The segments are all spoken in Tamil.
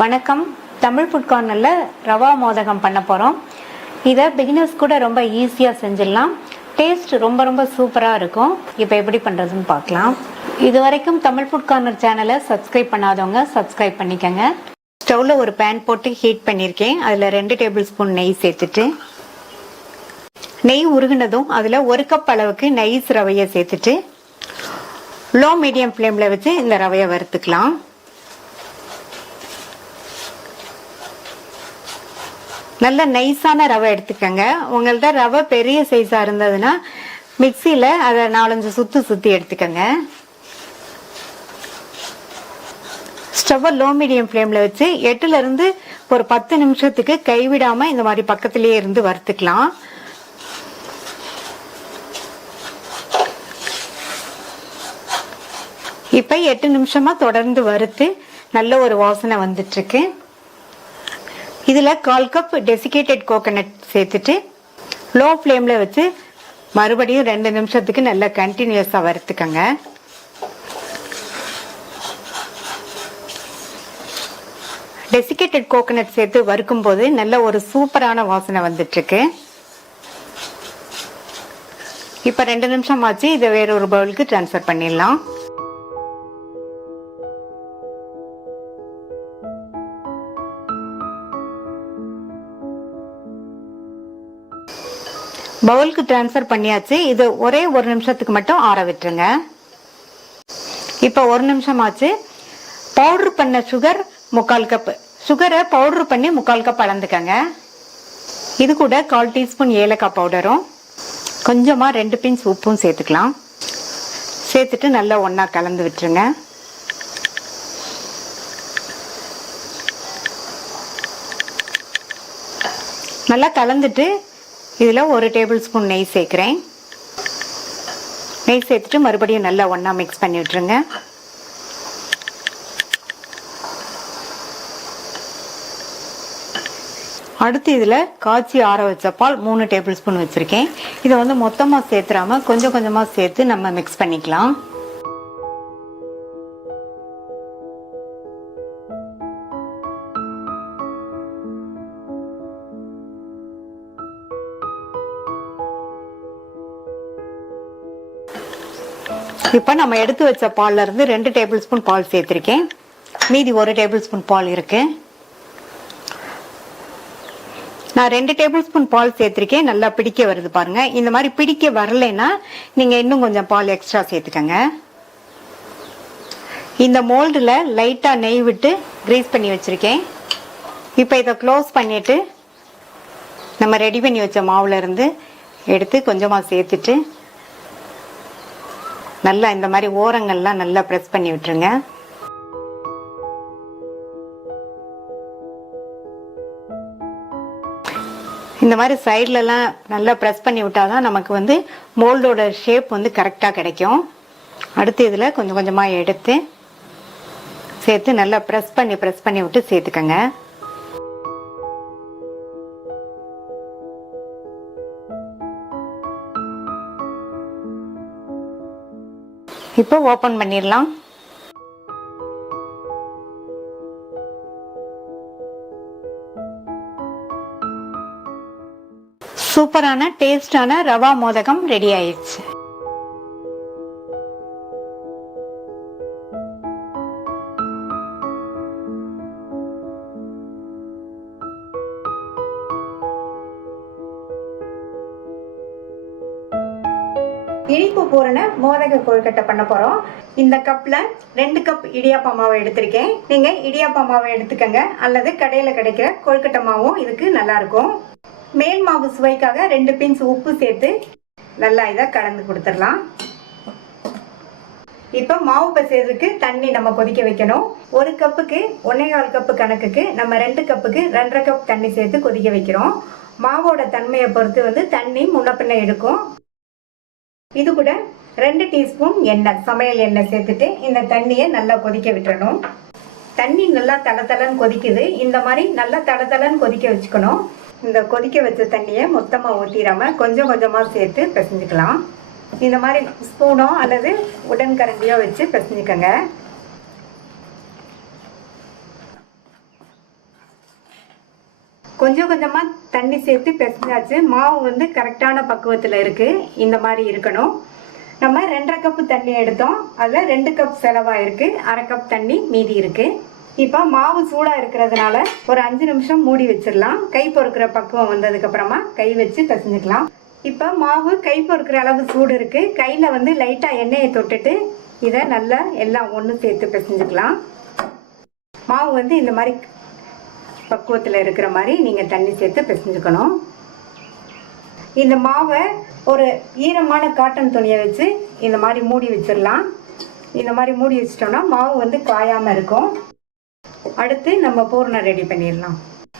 வணக்கம். தமிழ் ஃபுட் கார்னர்ல ரவா மோதகம் பண்ண போகிறோம். இதை பிகினர்ஸ் கூட ரொம்ப ஈஸியாக செஞ்சிடலாம். டேஸ்ட் ரொம்ப ரொம்ப சூப்பராக இருக்கும். இப்போ எப்படி பண்ணுறதுன்னு பார்க்கலாம். இது வரைக்கும் தமிழ் ஃபுட் கார்னர் சேனலை சப்ஸ்கிரைப் பண்ணாதவங்க சப்ஸ்கிரைப் பண்ணிக்கோங்க. ஸ்டவ்வில் ஒரு பேன் போட்டு ஹீட் பண்ணியிருக்கேன். அதில் 2 டேபிள் ஸ்பூன் நெய் சேர்த்துட்டு, நெய் உருகுனதும் அதில் 1 கப் அளவுக்கு நைஸ் ரவையை சேர்த்துட்டு லோ மீடியம் ஃப்ளேமில் வச்சு இந்த ரவையை வறுத்துக்கலாம். நல்ல நைஸான ரவை எடுத்துக்கோங்க. உங்கள்ட்ட ரவை பெரிய சைஸாக இருந்ததுன்னா மிக்சியில் அதை 4-5 சுற்றி எடுத்துக்கோங்க. ஸ்டவ்வை லோ மீடியம் ஃப்ளேமில் வச்சு 8லேருந்து ஒரு 10 நிமிஷத்துக்கு கைவிடாமல் இந்த மாதிரி பக்கத்துலேயே இருந்து வறுத்துக்கலாம். இப்போ 8 நிமிஷமா தொடர்ந்து வறுத்து நல்ல ஒரு வாசனை வந்துட்டு இருக்கு. இதில் 1/4 கப் டெசிகேட்டட் கோகோனட் சேர்த்துட்டு லோ ஃப்ளேமில் வச்சு மறுபடியும் 2 நிமிஷத்துக்கு நல்லா கண்டினியூஸாக வறுத்துக்கங்க. டெசிகேட்டட் கோகோனட் சேர்த்து வறுக்கும் போது நல்ல ஒரு சூப்பரான வாசனை வந்துட்டு இருக்கு. இப்போ 2 நிமிஷம் ஆச்சு. இதை வேற ஒரு பவுலுக்கு ட்ரான்ஸ்ஃபர் பண்ணிடலாம். பவுலுக்கு ட்ரான்ஸ்ஃபர் பண்ணியாச்சு. இது ஒரே 1 நிமிஷத்துக்கு மட்டும் ஆற விட்டுருங்க. இப்போ 1 நிமிஷம் ஆச்சு. பவுடர் பண்ண சுகர் 3/4 கப். சுகரை பவுடர் பண்ணி 3/4 கப் அளந்துக்கங்க. இது கூட 1/4 டீஸ்பூன் ஏலக்காய் பவுடரும் கொஞ்சமாக 2 பிஞ்ச் உப்பும் சேர்த்துக்கலாம். சேர்த்துட்டு நல்லா ஒன்றா கலந்து விட்டுருங்க. நல்லா கலந்துட்டு இதில் 1 டேபிள் ஸ்பூன் நெய் சேர்க்குறேன். நெய் சேர்த்துட்டு மறுபடியும் நல்லா ஒன்றா மிக்ஸ் பண்ணி விட்டுருங்க. அடுத்து இதில் காய்ச்சி ஆற வச்ச பால் 3 டேபிள் ஸ்பூன் வச்சுருக்கேன். இதை மொத்தமாக சேர்த்துறாம கொஞ்சம் கொஞ்சமாக சேர்த்து நம்ம மிக்ஸ் பண்ணிக்கலாம். இப்போ நம்ம எடுத்து வச்ச பால்ல இருந்து 2 டேபிள் ஸ்பூன் பால் சேர்த்திருக்கேன். மீதி 1 டேபிள் ஸ்பூன் பால் இருக்கு. நான் 2 டேபிள் ஸ்பூன் பால் சேர்த்திருக்கேன். நல்லா பிடிக்க வருது பாருங்க. இந்த மாதிரி பிடிக்க வரலைன்னா நீங்க இன்னும் கொஞ்சம் பால் எக்ஸ்ட்ரா சேர்த்துக்கங்க. இந்த மோல்டுல லைட்டா நெய் விட்டு கிரீஸ் பண்ணி வச்சிருக்கேன். இப்போ இதை க்ளோஸ் பண்ணிட்டு நம்ம ரெடி பண்ணி வச்ச மாவுல இருந்து எடுத்து கொஞ்சமா சேர்த்துட்டு நல்லா இந்த மாதிரி ஓரங்கள்லாம் நல்லா பிரஸ் பண்ணி விட்டுருங்க. இந்த மாதிரி சைட்லலாம் நல்லா பிரஸ் பண்ணி விட்டாதான் நமக்கு மோல்டோட ஷேப் கரெக்டாக கிடைக்கும். அடுத்து இதில் கொஞ்சம் கொஞ்சமாக எடுத்து சேர்த்து நல்லா பிரஸ் பண்ணி விட்டு சேர்த்துக்கங்க. இப்போ ஓபன் பண்ணிடலாம். சூப்பரான டேஸ்டான ரவா மோதகம் ரெடி ஆயிடுச்சு. இனிப்பு பூரண மோதக கொழுக்கட்டை பண்ண போறோம். இந்த கப்ல 2 கப் இடியாப்ப மாவை எடுத்திருக்கேன். நீங்க இடியாப்ப மாவை எடுத்துக்கங்க, அல்லது கடையில கிடைக்கிற கொழுக்கட்டை மாவும் இதுக்கு நல்லா இருக்கும். மேல் மாவு சுவைக்காக 2 பிஞ்ச் உப்பு சேர்த்து நல்லா இதை கலந்து கொடுத்துடலாம். இப்ப மாவு பசைறதுக்கு தண்ணி நம்ம கொதிக்க வைக்கணும். 1 கப்புக்கு 1/4 கப்பு கணக்குக்கு நம்ம 2 கப்புக்கு 2.5 கப் தண்ணி சேர்த்து கொதிக்க வைக்கிறோம். மாவோட தன்மையை பொறுத்து தண்ணி முன்ன பின்ன எடுக்கும். இது கூட 2 டீஸ்பூன் எண்ணெய், சமையல் எண்ணெய் சேர்த்துட்டு இந்த தண்ணியை நல்லா கொதிக்க விட்டுறணும். தண்ணி நல்லா தளதளன்னு கொதிக்குது. இந்த மாதிரி நல்லா தளதளன்னு கொதிக்க வச்சுக்கணும். இந்த கொதிக்க வச்ச தண்ணியை மொத்தமாக ஊற்றிடாம கொஞ்சம் கொஞ்சமாக சேர்த்து பிசைஞ்சுக்கலாம். இந்த மாதிரி ஸ்பூனோ அல்லது உடன் கரண்டியோ வச்சு பிசைஞ்சுக்கங்க. கொஞ்சம் கொஞ்சமாக தண்ணி சேர்த்து பிசைஞ்சாச்சு. மாவு வந்து கரெக்டான பக்குவத்தில் இருக்குது. இந்த மாதிரி இருக்கணும். நம்ம 2.5 கப்பு தண்ணி எடுத்தோம். அதில் 2 கப் செலவாயிருக்கு. 1/2 கப் தண்ணி மீதி இருக்குது. இப்போ மாவு சூடாக இருக்கிறதுனால ஒரு 5 நிமிஷம் மூடி வச்சிடலாம். கை பொறுக்கிற பக்குவம் வந்ததுக்கப்புறமா கை வச்சு பிசைஞ்சுக்கலாம். இப்போ மாவு கை பொறுக்கிற அளவு சூடு இருக்குது. கையில் வந்து லைட்டாக எண்ணெயை தொட்டுட்டு இதை நல்லா எல்லாம் ஒன்று சேர்த்து பிசைஞ்சுக்கலாம். மாவு வந்து இந்த மாதிரி பக்குவத்தில் இருக்கிற மாதிரி நீங்கள் தண்ணி சேர்த்து பிசைஞ்சுக்கணும். இந்த மாவை ஒரு ஈரமான காட்டன் துணியை வச்சு இந்த மாதிரி மூடி வச்சிடலாம். இந்த மாதிரி மூடி வச்சிட்டோம்னா மாவு வந்து காயாமல் இருக்கும். அடுத்து நம்ம பூரணம் ரெடி பண்ணிடலாம்.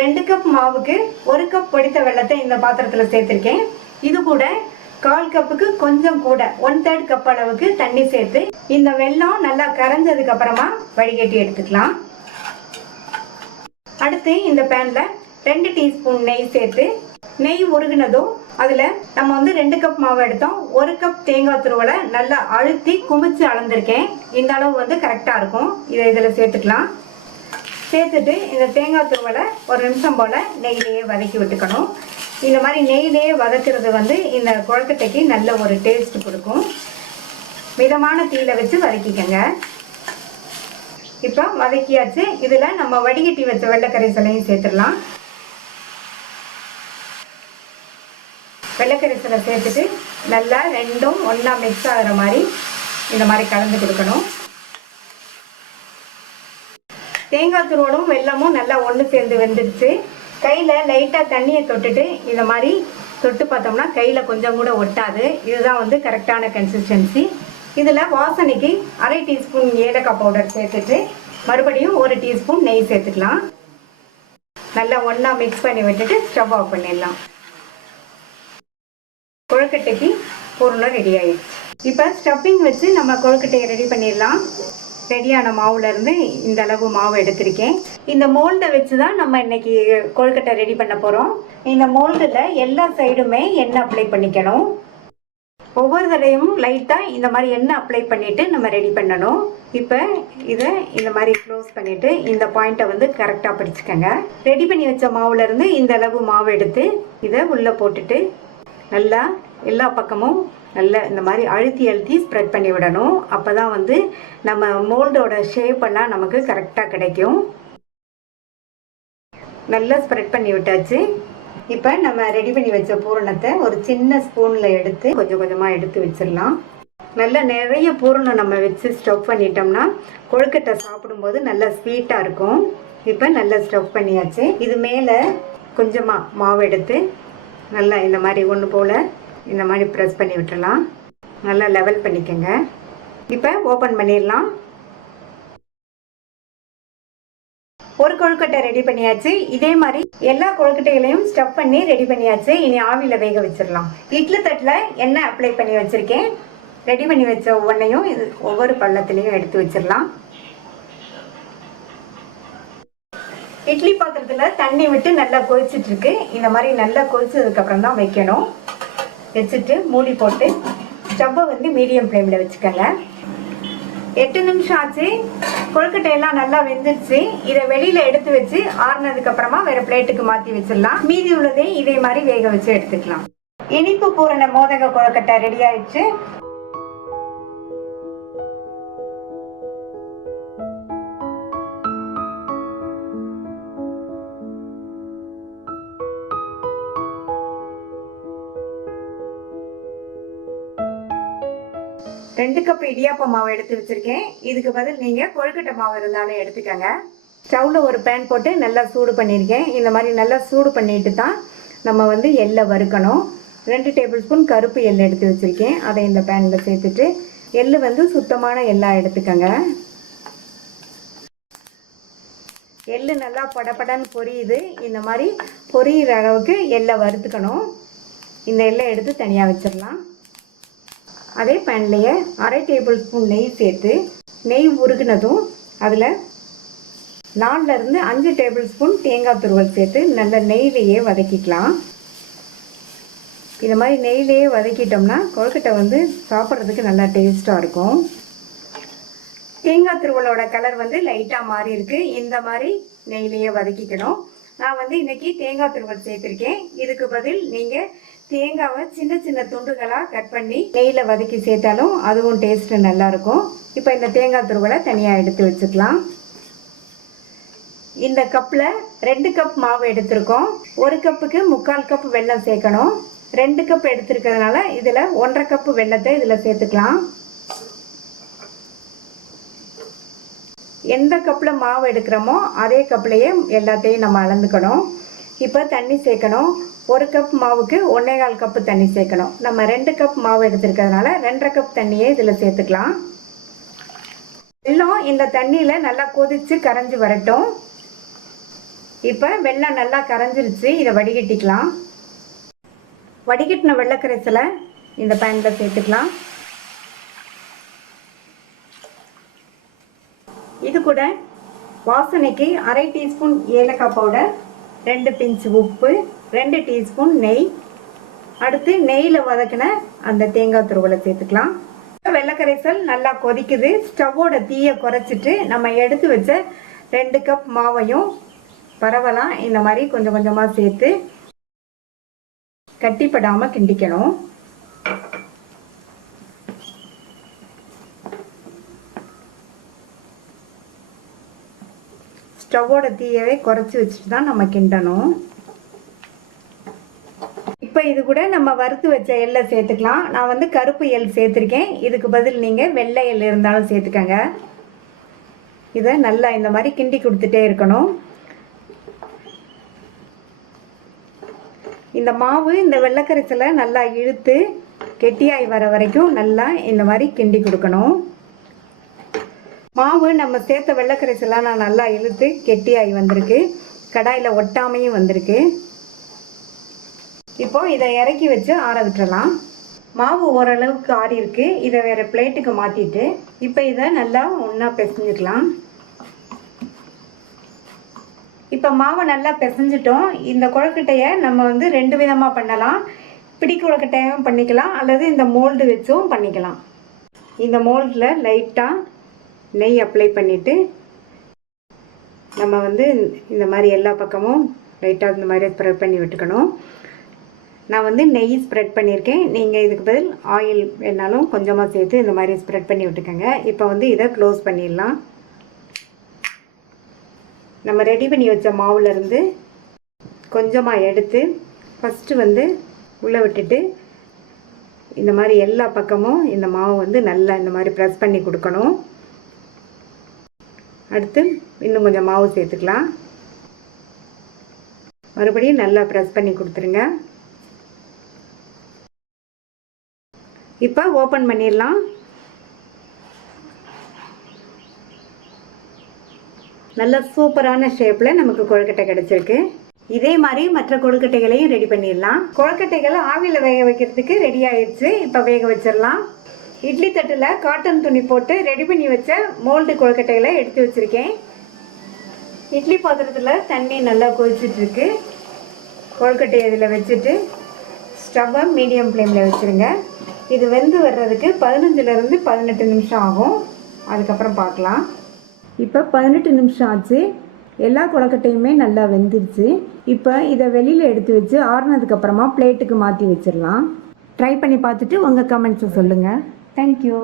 2 கப் மாவுக்கு 1 கப் பொடித்த வெல்லத்தை இந்த பாத்திரத்தில் சேர்த்துருக்கேன். இது கூட 1/4 கப்புக்கு கொஞ்சம் கூட 1/3 கப் அளவுக்கு தண்ணி சேர்த்து இந்த வெல்லம் நல்லா கரைஞ்சதுக்கு அப்புறமா வடிகட்டி எடுத்துக்கலாம். அடுத்து இந்த பேன்ல 2 டீஸ்பூன் நெய் சேர்த்து நெய் உருகுனதும் அதில் நம்ம வந்து 2 கப் மாவு எடுத்தோம். 1 கப் தேங்காய் துருவலை நல்லா அழுத்தி குமிச்சு அளந்திருக்கேன். இந்த அளவு வந்து கரெக்டாக இருக்கும். இதை இதில் சேர்த்துக்கலாம். சேர்த்துட்டு இந்த தேங்காய் துருவலை ஒரு நிமிஷம் போல் நெய்யிலேயே வதக்கி விட்டுக்கணும். இந்த மாதிரி நெய்யிலேயே வதக்கிறது வந்து இந்த கொழுக்கட்டைக்கு நல்ல ஒரு டேஸ்ட் கொடுக்கும். மிதமான தீயில வச்சு வதக்கிக்கங்க. இப்போ வதக்கியாச்சு. இதில் நம்ம வடிகட்டி வச்ச வெள்ளைக்கரைசலையும் சேர்த்துடலாம். வெள்ளைக்கரைசலை சேர்த்துட்டு நல்லா ரெண்டும் ஒன்றா மிக்ஸ் ஆகிற மாதிரி இந்த மாதிரி கலந்து கொடுக்கணும். தேங்காய் துருவலும் வெல்லமும் நல்லா ஒன்று சேர்ந்து வெந்துடுச்சு. கையில் லைட்டாக தண்ணியை தொட்டுட்டு இந்த மாதிரி தொட்டு பார்த்தோம்னா கையில் கொஞ்சம் கூட ஒட்டாது. இதுதான் வந்து கரெக்டான கன்சிஸ்டன்சி. இதில் வாசனைக்கு 1/2 டீஸ்பூன் ஏலக்காய் பவுடர் சேர்த்துட்டு மறுபடியும் 1 டீஸ்பூன் நெய் சேர்த்துக்கலாம். நல்லா ஒன்றா மிக்ஸ் பண்ணி விட்டுட்டு ஸ்டவ் ஆஃப் பண்ணிடலாம். கொழுக்கட்டைக்கு பூரணம் ரெடி ஆயிடுச்சு. இப்போ ஸ்டஃபிங் வச்சு நம்ம கொழுக்கட்டையை ரெடி பண்ணிடலாம். ரெடியான மாவுலேருந்து இந்த அளவு மாவு எடுத்திருக்கேன். இந்த மோல்டை வச்சு தான் நம்ம இன்னைக்கு கொழுக்கட்டை ரெடி பண்ண போகிறோம். இந்த மோல்டில் எல்லா சைடுமே எண்ணெய் அப்ளை பண்ணிக்கணும். ஒவ்வொரு தடையும் லைட்டாக இந்த மாதிரி எண்ணெய் அப்ளை பண்ணிவிட்டு நம்ம ரெடி பண்ணணும். இப்போ இதை இந்த மாதிரி க்ளோஸ் பண்ணிவிட்டு இந்த பாயிண்ட்டை வந்து கரெக்டாக பிடிச்சிக்கங்க. ரெடி பண்ணி வச்ச மாவுலேருந்து இந்த அளவு மாவு எடுத்து இதை உள்ளே போட்டுட்டு நல்லா எல்லா பக்கமும் நல்லா இந்த மாதிரி அழுத்தி அழுத்தி ஸ்ப்ரெட் பண்ணி விடணும். அப்போ தான் வந்து நம்ம மோல்டோட ஷேப்பெல்லாம் நமக்கு கரெக்டாக கிடைக்கும். நல்லா ஸ்ப்ரெட் பண்ணி விட்டாச்சு. இப்போ நம்ம ரெடி பண்ணி வச்ச பூரணத்தை ஒரு சின்ன ஸ்பூனில் எடுத்து கொஞ்சம் கொஞ்சமாக எடுத்து வச்சிடலாம். நல்லா நிறைய பூரணம் நம்ம வச்சு ஸ்டஃப் பண்ணிட்டோம்னா கொழுக்கட்டை சாப்பிடும்போது நல்லா ஸ்வீட்டாக இருக்கும். இப்போ நல்லா ஸ்டஃப் பண்ணியாச்சு. இது மேலே கொஞ்சமாக மாவு எடுத்து நல்லா இந்த மாதிரி ஒன்று போல் இந்த மாதிரி ப்ரெஸ் பண்ணி விட்டுடலாம். நல்லா லெவல் பண்ணிக்கோங்க. இப்போ ஓப்பன் பண்ணிடலாம். ஒரு கொழுக்கட்டை ரெடி பண்ணியாச்சு. இதே மாதிரி எல்லா கொழுக்கட்டைகளையும் ஸ்டஃப் பண்ணி ரெடி பண்ணியாச்சு. இனி ஆவியில் வேக வச்சிடலாம். இட்லி தட்டில் எண்ணெய் அப்ளை பண்ணி வச்சுருக்கேன். ரெடி பண்ணி வச்ச ஒவ்வொன்றையும் இது ஒவ்வொரு பள்ளத்துலேயும் எடுத்து வச்சிடலாம். இட்லி பாத்திரத்தில் தண்ணி விட்டு நல்லா கொதிச்சுட்டு இருக்கு. இந்த மாதிரி நல்லா கொதிச்சதுக்கப்புறம் தான் வைக்கணும். வச்சுட்டு மூடி போட்டு ஸ்டவ்வை வந்து மீடியம் ஃப்ளேமில் வச்சுக்கோங்க. 8 நிமிஷம் ஆச்சு. கொழுக்கட்டையெல்லாம் நல்லா வெந்துருச்சு. இதை வெளியில் எடுத்து வச்சு ஆறுனதுக்கப்புறமா வேறு பிளேட்டுக்கு மாற்றி வச்சிடலாம். மீதி உள்ளதே இதே மாதிரி வேக வச்சு எடுத்துக்கலாம். இனிப்பு பூரண மோதக கொழுக்கட்டை ரெடி ஆயிடுச்சு. ரெண்டு கப் இடியாப்ப மாவு எடுத்து வச்சிருக்கேன். இதுக்கு பதில் நீங்கள் கொழுக்கட்டை மாவு இருந்தாலும் எடுத்துக்கோங்க. ஸ்டவ்வில் ஒரு பேன் போட்டு நல்லா சூடு பண்ணியிருக்கேன். இந்த மாதிரி நல்லா சூடு பண்ணிட்டு தான் நம்ம வந்து எள்ளை வறுக்கணும். 2 டேபிள் ஸ்பூன் கருப்பு எள்ளு எடுத்து வச்சுருக்கேன். அதை இந்த பேனில் சேர்த்துட்டு எள்ளு வந்து சுத்தமான எள்ளாக எடுத்துக்கோங்க. எள்ளு நல்லா படப்படன்னு பொரியுது. இந்த மாதிரி பொரியிற அளவுக்கு எள்ளை வறுத்துக்கணும். இந்த எள்ளை எடுத்து தனியாக வச்சிடலாம். அதே பேன்லேயே 1/2 டேபிள் ஸ்பூன் நெய் சேர்த்து நெய் உருகுனதும் அதில் 4லேருந்து 5 டேபிள் ஸ்பூன் தேங்காய் துருவல் சேர்த்து நல்ல நெய்லேயே வதக்கிக்கலாம். இந்த மாதிரி நெய்லேயே வதக்கிட்டோம்னா கொழுக்கட்டை வந்து சாப்பிட்றதுக்கு நல்லா டேஸ்ட்டாக இருக்கும். தேங்காய் துருவலோட கலர் வந்து லைட்டாக மாறி இருக்கு. இந்த மாதிரி நெய்லேயே வதக்கிக்கணும். நான் வந்து இன்னைக்கு தேங்காய் துருவல் சேர்த்துருக்கேன். இதுக்கு பதில் நீங்கள் தேங்காவை சின்ன சின்ன துண்டுகளாக கட் பண்ணி நெய்யில் வதக்கி சேர்த்தாலும் அதுவும் டேஸ்ட்டு நல்லாயிருக்கும். இப்போ இந்த தேங்காய் துருவலை தனியாக எடுத்து வச்சுக்கலாம். இந்த கப்பில் 2 கப் மாவு எடுத்திருக்கோம். 1 கப்புக்கு 3/4 கப் வெல்லம் சேர்க்கணும். 2 கப் எடுத்துருக்கிறதுனால இதில் 1.5 கப்பு வெல்லத்தை இதில் சேர்த்துக்கலாம். எந்த கப்பில் மாவு எடுக்கிறோமோ அதே கப்லேயே எல்லாத்தையும் நம்ம அளந்துக்கணும். இப்போ தண்ணி சேர்க்கணும். 1 கப் மாவுக்கு 1.25 கப்பு தண்ணி சேர்க்கணும். நம்ம 2 கப் மாவு எடுத்துருக்கிறதுனால 2.5 கப் தண்ணியே இதில் சேர்த்துக்கலாம். வெல்லம் இந்த தண்ணியில் நல்லா கொதித்து கரைஞ்சி வரட்டும். இப்போ வெல்லம் நல்லா கரைஞ்சிருச்சு. இதை வடிகட்டிக்கலாம். வடிகட்டின வெள்ளக்கரைசலை இந்த பேனில் சேர்த்துக்கலாம். இது கூட வாசனைக்கு 1/2 டீஸ்பூன் ஏலக்காய் பவுடர், 2 பிஞ்ச் உப்பு, 2 டீஸ்பூன் நெய், அடுத்து நெய்யில் வதக்கின அந்த தேங்காய் துருவலை சேர்த்துக்கலாம். வெள்ளக்கரைசல் நல்லா கொதிக்குது. ஸ்டவ்வோட தீயை குறைச்சிட்டு நம்ம எடுத்து வச்ச 2 கப் மாவையும் பரவலாம் இந்த மாதிரி கொஞ்சம் கொஞ்சமாக சேர்த்து கட்டிப்படாமல் கிண்டிக்கணும். ஸ்டவ்வோட தீயவே குறைச்சி வச்சுட்டு தான் நம்ம கிண்டணும். இப்போ இது கூட நம்ம வறுத்து வச்ச எள்ளை சேர்த்துக்கலாம். நான் வந்து கருப்பு எள் சேர்த்துருக்கேன். இதுக்கு பதில் நீங்கள் வெள்ளை எள் இருந்தாலும் சேர்த்துக்கங்க. இதை நல்லா இந்த மாதிரி கிண்டி கொடுத்துட்டே இருக்கணும். இந்த மாவு இந்த வெள்ளைக்கரைசலை நல்லா இழுத்து கெட்டியாகி வர வரைக்கும் நல்லா இந்த மாதிரி கிண்டி கொடுக்கணும். மாவு நம்ம சேர்த்த வெள்ளைக்கரைசலாம் நான் நல்லா இழுத்து கெட்டியாகி வந்திருக்கு. கடாயில் ஒட்டாமையும் வந்திருக்கு. இப்போ இதை இறக்கி வச்சு ஆற விட்டுறலாம். மாவு ஓரளவுக்கு ஆறி இருக்கு. இதை வேறு பிளேட்டுக்கு மாற்றிட்டு இப்போ இதை நல்லா ஒன்றா பிசைஞ்சுக்கலாம். இப்போ மாவை நல்லா பிசைஞ்சிட்டோம். இந்த கொழுக்கட்டையை நம்ம வந்து 2 விதமாக பண்ணலாம். பிடி கொழுக்கட்டையும் பண்ணிக்கலாம், அல்லது இந்த மோல்டு வச்சும் பண்ணிக்கலாம். இந்த மோல்டில் லைட்டாக நெய் அப்ளை பண்ணிவிட்டு நம்ம வந்து இந்த மாதிரி எல்லா பக்கமும் லைட்டாக இந்த மாதிரி ஸ்ப்ரெட் பண்ணி விட்டுக்கணும். நான் வந்து நெய் ஸ்ப்ரெட் பண்ணியிருக்கேன். நீங்கள் இதுக்கு பதில் ஆயில் வேணாலும் கொஞ்சமாக சேர்த்து இந்த மாதிரி ஸ்ப்ரெட் பண்ணி விட்டுக்கோங்க. இப்போ வந்து இதை க்ளோஸ் பண்ணிடலாம். நம்ம ரெடி பண்ணி வச்ச மாவுலேருந்து கொஞ்சமாக எடுத்து ஃபஸ்ட்டு வந்து உள்ளே விட்டுட்டு இந்த மாதிரி எல்லா பக்கமும் இந்த மாவு வந்து நல்லா இந்த மாதிரி ப்ரெஸ் பண்ணி கொடுக்கணும். அடுத்து இன்னும் கொஞ்சம் மாவு சேர்த்துக்கலாம். மறுபடியும் நல்லா ப்ரெஸ் பண்ணி கொடுத்துருங்க. இப்போ ஓப்பன் பண்ணிடலாம். நல்ல சூப்பரான ஷேப்பில் நமக்கு கொழுக்கட்டை கிடச்சிருக்கு. இதே மாதிரி மற்ற கொழுக்கட்டைகளையும் ரெடி பண்ணிடலாம். கொழுக்கட்டைகள் ஆவியில் வேக வைக்கிறதுக்கு ரெடி ஆயிடுச்சு. இப்போ வேக வச்சிடலாம். இட்லி தட்டில் காட்டன் துணி போட்டு ரெடி பண்ணி வச்ச மோல்டு கொழுக்கட்டைகளை எடுத்து வச்சுருக்கேன். இட்லி பாத்திரத்தில் தண்ணி நல்லா கொதிச்சிட்ருக்கு. கொழுக்கட்டையை இதில் வச்சுட்டு ஸ்டவ்வை மீடியம் ஃப்ளேமில் வச்சுருங்க. இது வெந்து வர்றதுக்கு 15லேருந்து 18 நிமிஷம் ஆகும். அதுக்கப்புறம் பார்க்கலாம். இப்போ 18 நிமிஷம் ஆச்சு. எல்லா கொழுக்கட்டையுமே நல்லா வெந்துருச்சு. இப்போ இதை வெளியில் எடுத்து வச்சு ஆறுனதுக்கப்புறமா பிளேட்டுக்கு மாற்றி வச்சிடலாம். ட்ரை பண்ணி பார்த்துட்டு உங்கள் கமெண்ட்ஸை சொல்லுங்கள். தேங்க்யூ.